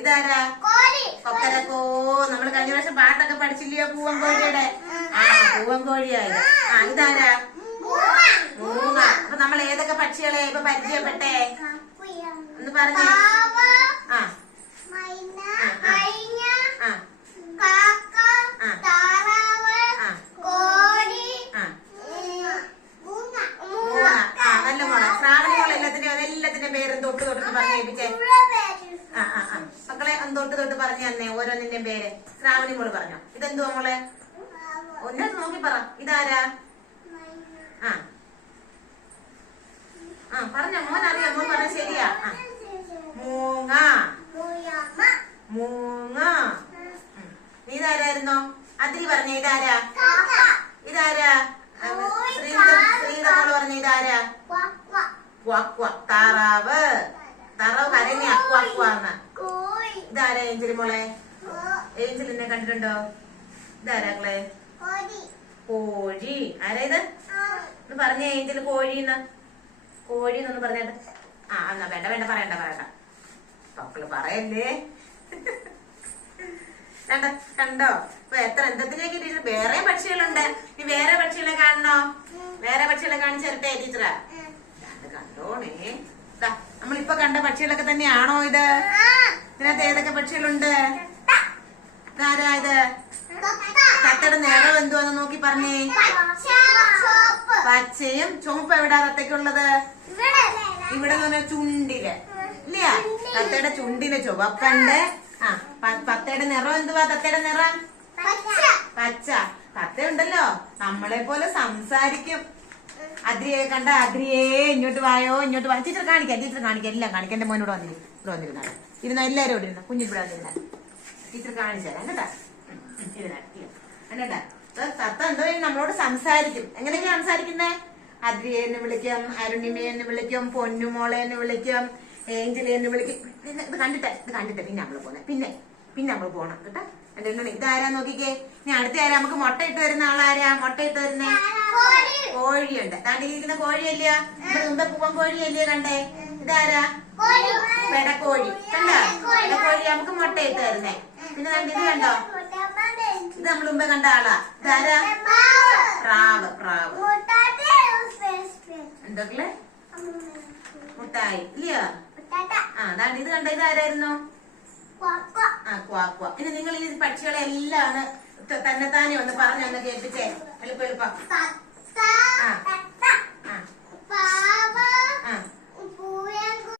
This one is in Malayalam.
ഇതാരാ? കൊക്കരക്കോ. നമ്മള് കഴിഞ്ഞ പ്രാവശ്യം പാട്ടൊക്കെ പഠിച്ചില്ലയോ പൂവൻ കോഴിയുടെ? പൂവൻ കോഴിയായത്. ഇതാരാ? മൂങ്ങ. അപ്പൊ നമ്മൾ ഏതൊക്കെ പക്ഷികളെ ഇപ്പൊ പരിചയപ്പെട്ടെ ഒന്ന് പറഞ്ഞേ. നല്ല മോളെ. ശ്രാവണികൾ എല്ലാത്തിന്റെ പേരും തൊട്ട് പറഞ്ഞേപ്പിച്ചേ. മക്കളെ ഒന്ന് തൊട്ട് പറഞ്ഞു തന്നെ ഓരോന്നിന്റെ പേര്. ശ്രാവണി മോള് പറഞ്ഞോ. ഇതെന്തുവാ മോളെ? ഒന്ന് നോക്കി പറ. ഇതാരാ? പറഞ്ഞ മോൻ അറിയാം. മോൻ പറഞ്ഞ ശരിയാ. മൂങ്ങ. മൂങ്ങ. നീ ഇതാരായിരുന്നോ? അതിൽ പറഞ്ഞ ഇതാരാ? ഇതാരാ? ശ്രീധമോള് പറഞ്ഞ ഇതാരാ? താറാവ്. താറാവ് കരഞ്ഞ അക്വാന്ന്. ഇതാരാ ഏഞ്ചൽ മോളെ? ഏഞ്ചൽ എന്നെ കണ്ടിട്ടുണ്ടോ? ഇതാരാക്കളെ? കോഴി. ആരാ ഇത്? ഒന്ന് പറഞ്ഞ ഏഞ്ചൽ കോഴിന്ന്. കോഴിന്നൊന്ന് പറഞ്ഞിട്ട്. എന്നാ വേണ്ട പറയണ്ട. മക്കള് പറയല്ലേ. കണ്ടോ? ഇപ്പൊ എന്തൊക്കെ വേറെ പക്ഷികളുണ്ട്. ഇനി വേറെ പക്ഷികളെ കാണണോ? വേറെ പക്ഷികളെ കാണിച്ചു തരട്ടെ ടീച്ചറാ? കണ്ടോണേ. നമ്മളിപ്പൊ കണ്ട പക്ഷികളൊക്കെ തന്നെയാണോ ഇത്? ഇതിനകത്ത് ഏതൊക്കെ പക്ഷികളുണ്ട്? ഇതാരാ ഇത്? തത്തയുടെ നിറം എന്തുവാന്ന് നോക്കി പറഞ്ഞേ. പച്ചയും ചുവപ്പ്. എവിടാ തത്തയ്ക്കുള്ളത്? ഇവിടെ ചുണ്ടില് ഇല്ല. തത്തയുടെ ചുണ്ടിന് ചുവപ്പുണ്ട്. തത്തയുടെ നിറം എന്തുവാ? തത്തയുടെ നിറം പച്ച. തത്തയുണ്ടല്ലോ നമ്മളെ പോലെ സംസാരിക്കും. അദ്രിയെ കണ്ട അദ്രിയെ ഇങ്ങോട്ട് വായോ, ഇങ്ങോട്ട് വാ. ടീച്ചർ കാണിക്കാം എല്ലാം കാണിക്കാം. എന്റെ മോനോട് വന്നിരുന്നാണ്. ഇരുന്നോ എല്ലാരും ഇവിടെ ഇരുന്നോ. കുഞ്ഞിവിടെ വന്നിരുന്നാൽ ടീച്ചർ കാണിച്ചു തരാം കേട്ടാ. ഇരുന്നാ തത്ത എന്തോ നമ്മളോട് സംസാരിക്കും. എങ്ങനെയൊക്കെയാ സംസാരിക്കുന്നേ? അദ്രിയെ എന്ന് വിളിക്കും, അരുണിമയെ എന്ന് വിളിക്കും, പൊന്നുമോളെ എന്ന് വിളിക്കും, ഏഞ്ചലെ എന്ന് വിളിക്കും. ഇത് കണ്ടിട്ട് പിന്നെ നമ്മള് പോന്നെ. പിന്നെ നമ്മള് പോണം കേട്ടാ. ഇതാരാ നോക്കിക്കേ. ഇനി അടുത്ത ആരാ? നമുക്ക് മുട്ടയിട്ട് വരുന്ന ആളാരാ? മുട്ടയിട്ട് വരുന്നേ കോഴിയുണ്ട്. താണ്ടിരിക്കുന്ന കോഴിയല്ലയോ? ഇവിടെ മുമ്പേ പൂവൻ കോഴിയല്ലയോ കണ്ടേ? ഇതാരാ? പെടക്കോഴി. കണ്ടോ? പെടക്കോഴി നമുക്ക് മുട്ടയിട്ട് വരുന്നേ. പിന്നെ ഇത് കണ്ടോ? ഇത് നമ്മൾ മുമ്പേ കണ്ട ആളാ. ഇതാരാ? പ്രാവ്. എന്തൊക്കെ മുട്ടായി ഇല്ലയോ? അതാണ്ട് ഇത് കണ്ട. ഇതാരായിരുന്നു? ക്വാക്വ. ഇനി നിങ്ങൾ ഈ പക്ഷികളെ എല്ലാം തന്നെത്താനെ ഒന്ന് പറഞ്ഞൊന്ന് കേൾപ്പിച്ചേ. എളുപ്പം.